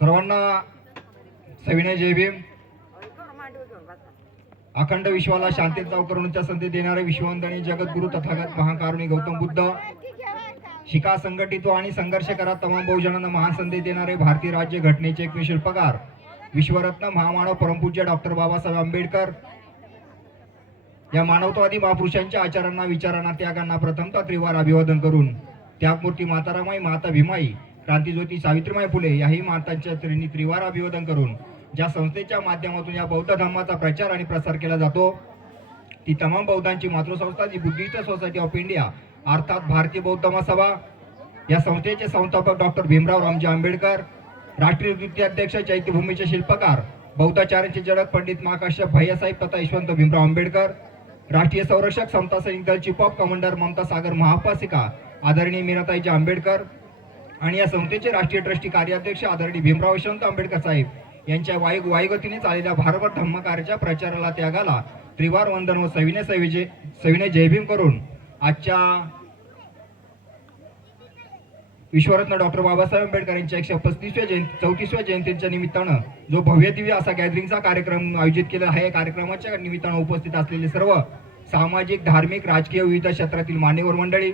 सर्वांना सविनय जय भीम. अखंड विश्वाला शांतीचा करुणेचा संदेश देणारे विश्ववंदनीय जगद्गुरु तथागत महाकारुणी गौतम बुद्ध, शिका संघटित आणि संघर्ष करा तमाम बहुजनांना महान संदेश देणारे भारतीय राज्य घटनेचे एक शिल्पकार विश्वरत्न महामानव परमपूज्य डॉक्टर बाबासाहेब आंबेडकर या मानवतावादी महापुरुषांच्या आचारांना, विचारांना, त्यागांना प्रथमतः त्रिवार अभिवादन करून त्यागमूर्ती मातारामाई, माता भीमाई, क्रांतिज्योती सावित्रीबाई फुले याही मातांच्या त्रिवार अभिवादन करून ज्या संस्थेच्या माध्यमातून या बौद्ध धर्माचा प्रचार आणि प्रसार केला जातो ती तमाम बौद्धांची मातृसंस्था जी बुद्धिस्ट सोसायटी ऑफ इंडिया अर्थात भारतीय बौद्ध महासभा या संस्थेचे संस्थापक डॉक्टर भीमराव रामजी आंबेडकर, राष्ट्रीय युद्ध अध्यक्ष, चैत्यभूमीचे शिल्पकार बौद्धाचार्यांचे जनक पंडित महाकाश्यप भैयासाहेब तथा यशवंत भीमराव आंबेडकर, राष्ट्रीय संरक्षक समता सैनिक दल चीफ ऑफ कमांडर ममता सागर महापासिका आदरणीय मीनाताईजी आंबेडकर आणि या संस्थेचे राष्ट्रीय ट्रस्टी कार्याध्यक्ष आदरणीय भीमराव यशवंत आंबेडकर साहेब यांच्या वायुगतीने चाललेल्या भारतभर धम्मकार्याच्या प्रचाराला, त्यागाला त्रिवार वंदन व सविनय जय भीम करून आजच्या विश्वरत्न डॉक्टर बाबासाहेब आंबेडकर यांच्या 134व्या जयंतीच्या निमित्तानं जो भव्य दिव्य असा गॅदरिंगचा कार्यक्रम आयोजित केला आहे, कार्यक्रमाच्या निमित्तानं उपस्थित असलेले सर्व सामाजिक, धार्मिक, राजकीय विविध क्षेत्रातील मान्यवर मंडळी,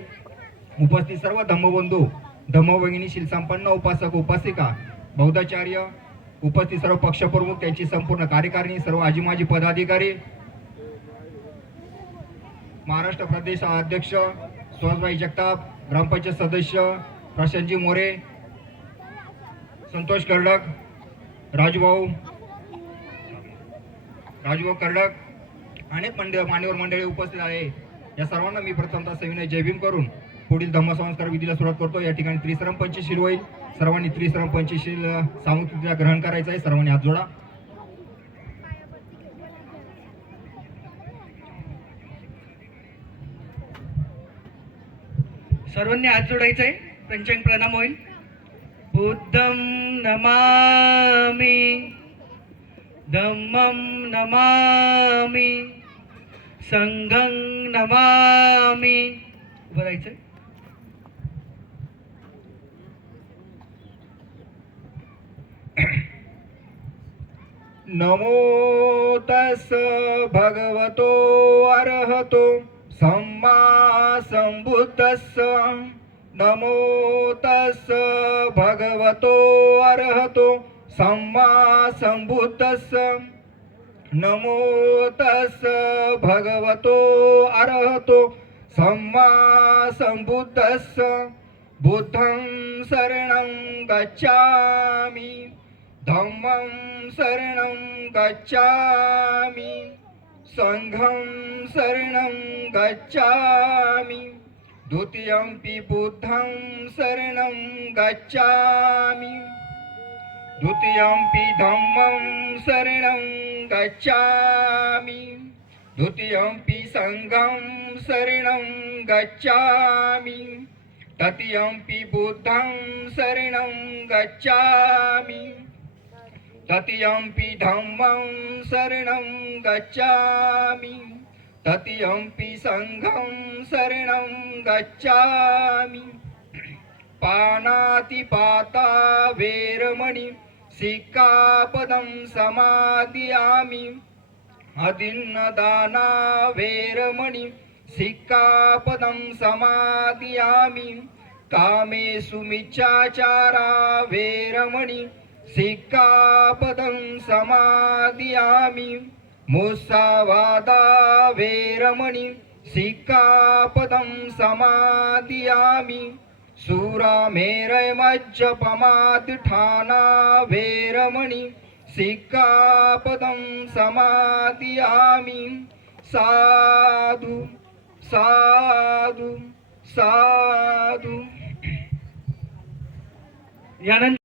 उपस्थित सर्व धम्मबंधू, धम्मभगिनी, शीलसंपन्न उपासक, उपासिका, बौद्धाचार्य, उपस्थित सर्व पक्षप्रमुख, त्यांची संपूर्ण कार्यकारिणी, सर्व आजी माजी पदाधिकारी, महाराष्ट्र प्रदेश अध्यक्ष सुहासभाई जगताप, ग्रामपंचायत सदस्य प्रशांतजी मोरे, संतोष कर्डक, राजूभाऊ कर्डक, अनेक मान्यवर मंडळी उपस्थित आहे. या सर्वांना मी प्रथमतः सविनय जय भीम करून पुढील धम्मसंस्कार विधीला सुरुवात करतो. या ठिकाणी त्रिश्रम पंचशील होईल. सर्वांनी त्रिश्रम पंचशील सामूहिकरित्या ग्रहण करायचं आहे. सर्वांनी हात जोडा. सर्वांनी हात जोडायचा आहे. पंचांग प्रणाम होईल. बुद्धं नमामि, धम्मं नमामि, संघं नमामि. उभं राहायचं. नमो तस् भगवतो अरहतो सम्मा संबुद्धस्स. नमो तस् भगवतो अरहतो सम्मा संबुद्धस्स. नमो तस् भगवतो अरहतो सम्मा संबुद्धस्स. बुद्धं शरणं गच्छामि, धम्मं शरणं गच्छामि, संघं शरणं गच्छामि, द्वितीयंपि बुद्धं शरणं गच्छामि, द्वितीयंपि धम्मं शरणं गच्छामि, द्वितीयंपि संघं शरणं गच्छामि, तृतीयंपि बुद्धं शरणं गच्छामि, तृतीयंपि धम्मं शरणं गच्छामि, तृतीयंपि संघं शरणं गच्छामि. पानातिपाता वेरमणि सिक्खापदं समादियामि. अदिन्नदाना वेरमणि सिक्खापदं समादियामि. कामेषु मिच्छाचारा वेरमणि सिक्खापदं समादियामि. मुसावादा वेरमणि सिक्खापदं समादियामि. सुरामेरयमज्जपमादिठाना वेरमणि सिक्खापदं समादियामि. साधु साधु साधु. यानंतर